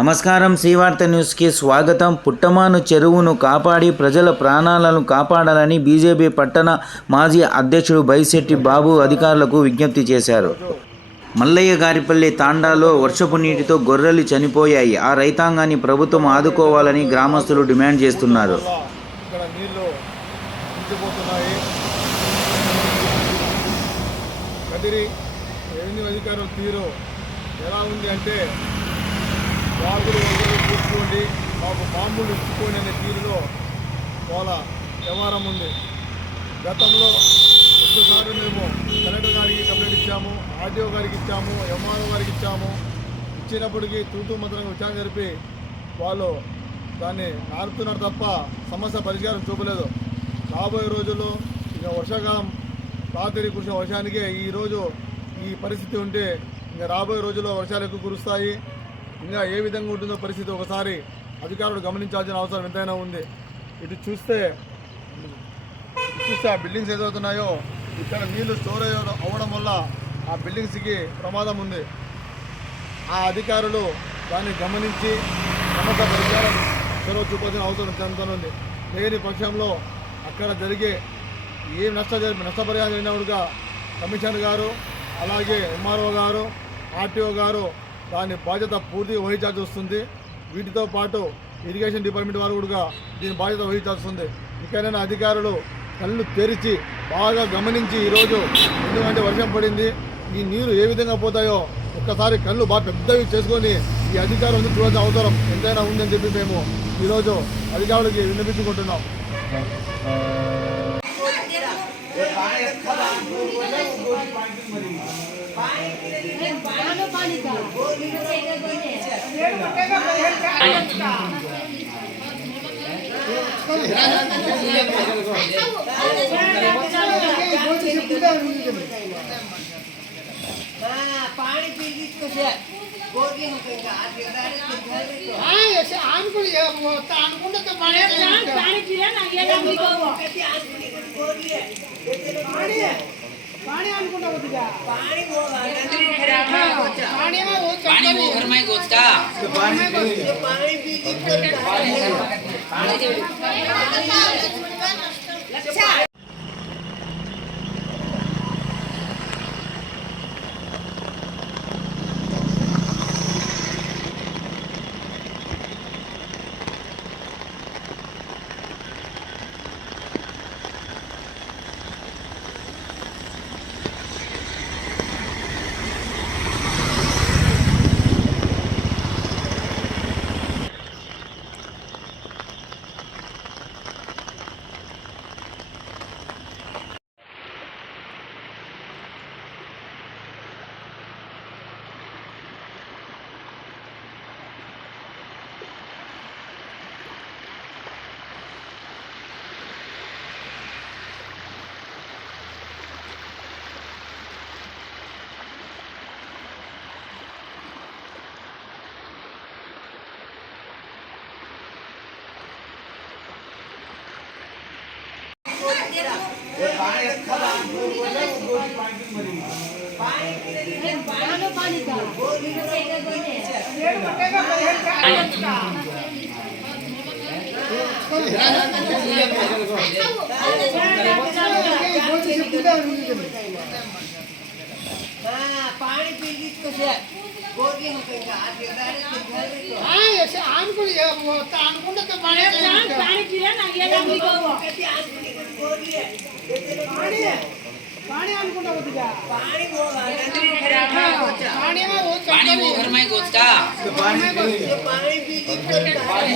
నమస్కారం. శ్రీవార్త న్యూస్కి స్వాగతం. పుట్టమాను చెరువును కాపాడి ప్రజల ప్రాణాలను కాపాడాలని బీజేపీ పట్టణ మాజీ అధ్యక్షుడు బైశెట్టి బాబు అధికారులకు విజ్ఞప్తి చేశారు. మల్లయ్య గారిపల్లి తాండాలో వర్షపు నీటితో గొర్రెలు చనిపోయాయి. ఆ రైతాంగాన్ని ప్రభుత్వం ఆదుకోవాలని గ్రామస్తులు డిమాండ్ చేస్తున్నారు. ఎలా ఉంది అంటే వాగులు వగలు కూర్చోండి మాకు బాంబులు ఇచ్చుకోండి అనే తీరులో వాళ్ళ వ్యవహారం ఉంది. గతంలో ఒక్కసారి మేము కలెక్టర్ గారికి కంప్లైంట్ ఇచ్చాము, ఆర్డీఓ గారికి ఇచ్చాము, ఎంఆర్ఓ గారికి ఇచ్చాము. ఇచ్చినప్పటికీ తూతూ మంత్రంగా విచారణ జరిపి వాళ్ళు దాన్ని నారుతున్నారు తప్ప సమస్య పరిష్కారం చూపలేదు. రాబోయే రోజుల్లో ఇక వర్షాకాలం రాత్రి కురిసిన వర్షానికే ఈరోజు ఈ పరిస్థితి ఉంటే ఇంకా రాబోయే రోజుల్లో వర్షాలు ఎక్కువ కురుస్తాయి. ఇంకా ఏ విధంగా ఉంటుందో పరిస్థితి ఒకసారి అధికారులు గమనించాల్సిన అవసరం ఎంతైనా ఉంది. ఇటు చూస్తే ఆ బిల్డింగ్స్ ఏదవుతున్నాయో ఇక్కడ నీళ్లు స్టోరేజ్ అవ్వడం వల్ల ఆ బిల్డింగ్స్కి ప్రమాదం ఉంది. ఆ అధికారులు దాన్ని గమనించి సమస్య పరిష్కారం చొరవ చూపాల్సిన అవసరం ఎంతైనా ఉంది. లేని పక్షంలో అక్కడ జరిగే ఏ నష్టపరిహారం జరిగినప్పుడుగా కమిషనర్ గారు, అలాగే ఎంఆర్ఓ గారు, ఆర్టీఓ గారు దాని బాధ్యత పూర్తిగా వహించాల్సి వస్తుంది. వీటితో పాటు ఇరిగేషన్ డిపార్ట్మెంట్ వారు కూడా దీని బాధ్యత వహించాల్సి వస్తుంది. ఇకైనా అధికారులు కళ్ళు తెరిచి బాగా గమనించి ఈరోజు ఎందుకంటే వర్షం పడింది, ఈ నీరు ఏ విధంగా పోతాయో ఒక్కసారి కళ్ళు బాగా పెద్దవి చేసుకొని ఈ అధికారులను చూడాల్సిన అవసరం ఎంతైనా ఉందని చెప్పి మేము ఈరోజు అధికారులకి విన్నపించుకుంటున్నాం. पानी पी किसको से गोदी हम कहेंगे आज हां ऐसे आनकुल आनकुंड के पानी पिया ना ये लंबी को कहती आज गोदी है पानी पानी आनकुंड होता पानी वो पानी में वो पानी वो घर में गोचता पानी पी किसको लक्षा पानी का पानी पी किसको से गोदी हम कहेंगे आज हां ऐसे आनकुल आनकुंड के पानी पिया ना ये लंबी को कहती आज गोदी है पानी आनकुंड होता पानी वो पानी में वो पानी वो घर में गोचता पानी पी किसको पानी